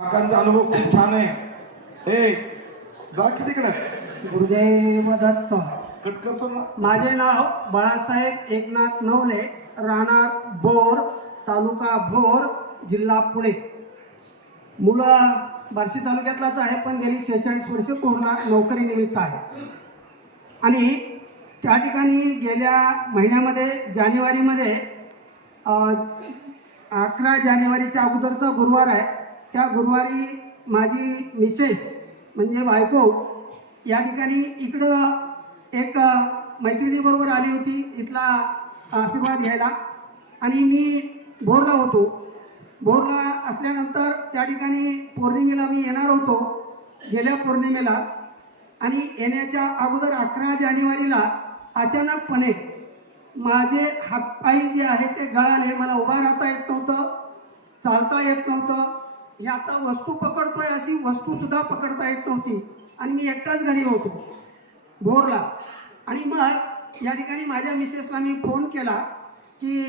काकांचा अनुभव खूप छान आहे. ए जा की तिकडे गुरुदेव दत्त. कट करतो ना. माझे नाव बाळासाहेब एकनाथ नवले, राहणार बोर, तालुका भोर, जिल्हा पुणे. मुलं बार्शी तालुक्यातलाच आहे, पण गेली 46 वर्ष बोरला नोकरीनिमित्त आहे. आणि त्या ठिकाणी गेल्या महिन्यामध्ये जानेवारीमध्ये 11 जानेवारीच्या अगोदरचा गुरुवार आहे. त्या गुरुवारी माझी मिसेस म्हणजे बायको या ठिकाणी इकडं एक मैत्रिणीबरोबर आली होती इथला आशीर्वाद घ्यायला. आणि मी भोरला होतो. भोरला असल्यानंतर त्या ठिकाणी पौर्णिमेला मी येणार होतो, गेल्या पौर्णिमेला. आणि येण्याच्या अगोदर 11 जानेवारीला अचानकपणे माझे हातपाय जे आहेत ते गळाले. मला उभा राहता येत नव्हतं, चालता येत नव्हतं. हे आता वस्तू पकडतोय अशी वस्तूसुद्धा पकडता येत नव्हती. आणि मी एकटाच घरी होतो भोरला. आणि मग या ठिकाणी माझ्या मिसेसला मी फोन केला की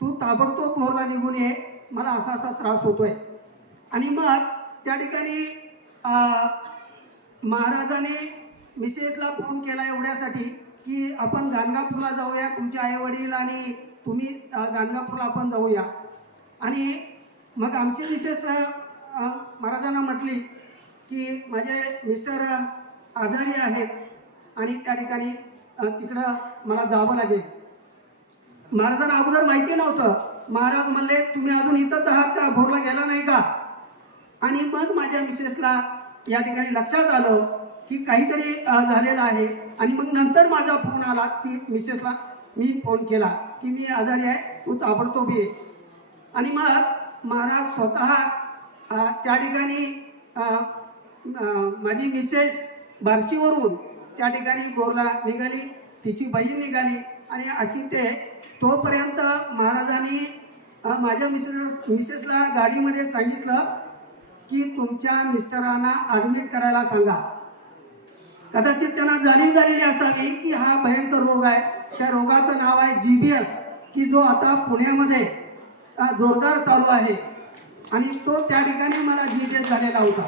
तू ताबडतोब भोरला निघून ये, मला असा असा त्रास होतोय. आणि मग त्या ठिकाणी महाराजाने मिसेसला फोन केला एवढ्यासाठी की आपण गाणगापूरला जाऊया, तुमचे आई वडील आणि तुम्ही गाणगापूरला आपण जाऊया. आणि मग आमची मिसेस महाराजांना म्हटली की माझे मिस्टर आजारी आहेत आणि त्या ठिकाणी तिकडं मला जावं लागेल. महाराजांना अगोदर माहिती नव्हतं. महाराज म्हणले तुम्ही अजून इथंच आहात का, भोरला गेला नाही का? आणि मग माझ्या मिसेसला या ठिकाणी लक्षात आलं की काहीतरी झालेलं आहे. आणि मग नंतर माझा फोन आला, ती मिसेसला मी फोन केला की मी आजारी आहे, तू ताबडतोब ये. आणि मग महाराज स्वतः त्या ठिकाणी माझी मिसेस बार्शीवरून त्या ठिकाणी भोरला निघाली, तिची बहीण निघाली. आणि अशी ते तोपर्यंत महाराजांनी माझ्या मिसेसला गाडीमध्ये सांगितलं की तुमच्या मिस्टरांना ॲडमिट करायला सांगा. कदाचित त्यांना जाणीव झालेली असावी की हा भयंकर रोग आहे. त्या रोगाचं नाव आहे GBS, की जो आता पुण्यामध्ये जोरदार चालू आहे. आणि तो त्या ठिकाणी मला GBS झालेला होता.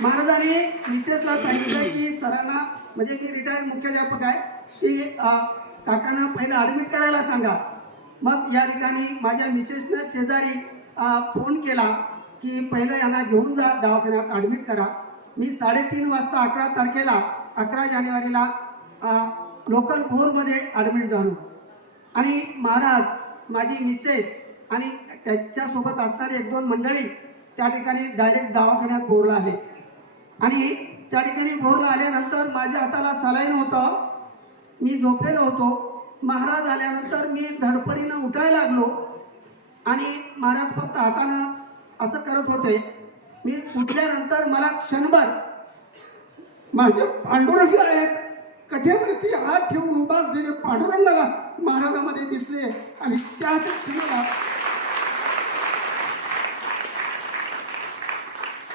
महाराजांनी मिसेसला सांगितलं की सरांना, म्हणजे मी रिटायर्ड मुख्याध्यापक आहे, की काकांना पहिलं ॲडमिट करायला सांगा. मग या ठिकाणी माझ्या मिसेसनं शेजारी फोन केला की पहिलं यांना घेऊन जा, दवाखान्यात ॲडमिट करा. मी 3:30 वाजता 11 तारखेला 11 जानेवारीला लोकल भोरमध्ये ॲडमिट झालो. आणि महाराज, माझी मिसेस आणि त्याच्यासोबत असणारी 1-2 मंडळी त्या ठिकाणी डायरेक्ट दवाखान्यात भोरला आले. आणि त्या ठिकाणी भोरला आल्यानंतर माझ्या हाताला सलाईन होतं, मी झोपलेलो होतो. महाराज आल्यानंतर मी धडपडीनं उठायला लागलो आणि महाराज फक्त हातानं असं करत होते. मी उठल्यानंतर मला क्षणभर माझे पांडुरंग आहेत कठेवरती हात ठेवून उभा असलेले पांडुरंगाला महाराजांमध्ये दिसले. आणि त्याच क्षणाला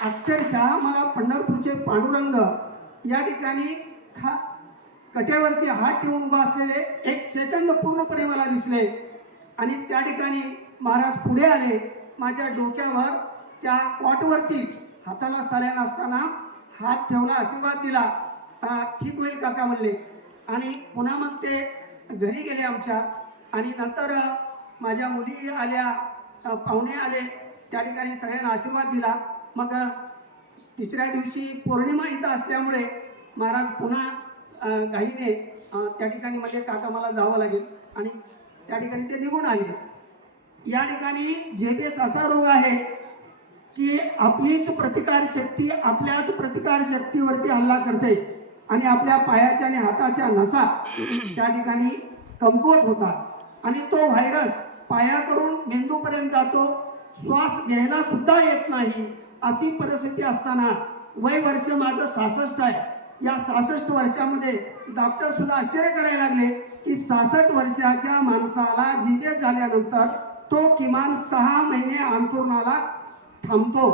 अक्षरशः मला पंढरपूरचे पांडुरंग या ठिकाणी कटेवरती हात ठेवून उभा असलेले 1 सेकंद पूर्णपणे मला दिसले. आणि त्या ठिकाणी महाराज पुढे आले. माझ्या डोक्यावर त्या कॉटवरतीच हाताला सलाईन असताना हात ठेवला, आशीर्वाद दिला, ठीक होईल काका म्हणले. आणि पुन्हा मग ते घरी गेले आमच्या. आणि नंतर माझ्या मुली आल्या, पाहुणे आले, त्या ठिकाणी सगळ्यांना आशीर्वाद दिला. मग तिसऱ्या दिवशी पौर्णिमा इथं असल्यामुळे महाराज पुन्हा घाईने त्या ठिकाणी म्हणजे काका मला जावं लागेल. आणि त्या ठिकाणी ते निघून आले. या ठिकाणी GBS असा रोग आहे की आपलीच प्रतिकारशक्ती आपल्याच प्रतिकारशक्तीवरती हल्ला करते. आणि आपल्या पायाच्या आणि हाताच्या नसा त्या ठिकाणी कमकुवत होतात. आणि तो व्हायरस पायाकडून मेंदूपर्यंत जातो, श्वास घ्यायला सुद्धा येत नाही. अशी परिस्थिती असताना वय वर्ष माझं 66 आहे. या 66 वर्षामध्ये डॉक्टर सुद्धा आश्चर्य करायला लागले की 66 वर्षाच्या माणसाला GBS झाल्यानंतर तो किमान 6 महिने अंथरुणाला थांबतो.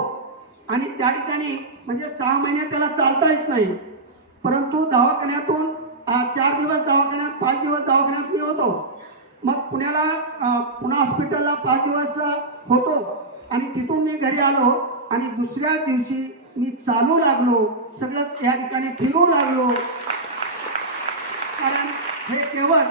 आणि त्या ठिकाणी म्हणजे 6 महिने त्याला चालता येत नाही. परंतु दवाखान्यातून 4 दिवस दवाखान्यात, 5 दिवस दवाखान्यात मी होतो. मग पुण्याला पुन्हा हॉस्पिटलला 5 दिवस होतो. आणि तिथून मी घरी आलो आणि दुसऱ्या दिवशी मी चालू लागलो, सगळं या ठिकाणी फिरू लागलो. कारण हे केवळ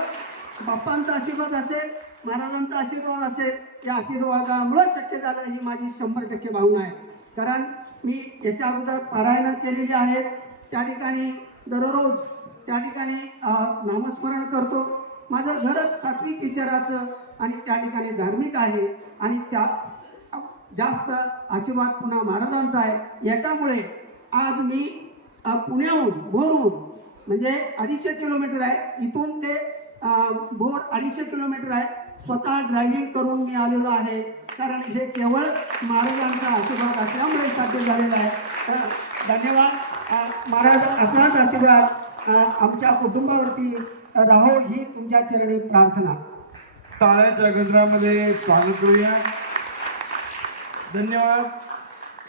बाप्पांचा आशीर्वाद असेल, महाराजांचा आशीर्वाद असेल, या आशीर्वादामुळे शक्य झालं ही माझी 100% भावना आहे. कारण मी याच्या अगोदर पारायणं केलेली आहेत, त्या ठिकाणी दररोज त्या ठिकाणी नामस्मरण करतो. माझं घरच सात्विक विचाराचं आणि त्या ठिकाणी धार्मिक आहे आणि त्या जास्त आशीर्वाद पुन्हा महाराजांचा आहे. याच्यामुळे आज मी पुण्याहून भोरहून म्हणजे 250 किलोमीटर आहे, इथून ते भोर 250 किलोमीटर आहे, स्वतः ड्रायव्हिंग करून मी आलेलो आहे. कारण हे केवळ महाराजांचा आशीर्वाद असल्यामुळे साध्य झालेलं आहे. तर धन्यवाद महाराज. असाच आशीर्वाद आमच्या कुटुंबावरती राहो ही तुमच्या चरणी प्रार्थना. टाळ्याच्या गजरामध्ये स्वागत करूया. धन्यवाद.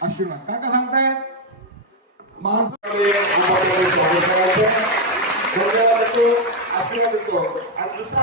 आशीर्वाद काका सांगतायत माणसामध्ये स्वागत करायचं. धन्यवाद देतो, आशीर्वाद देतो. आणि दुसरा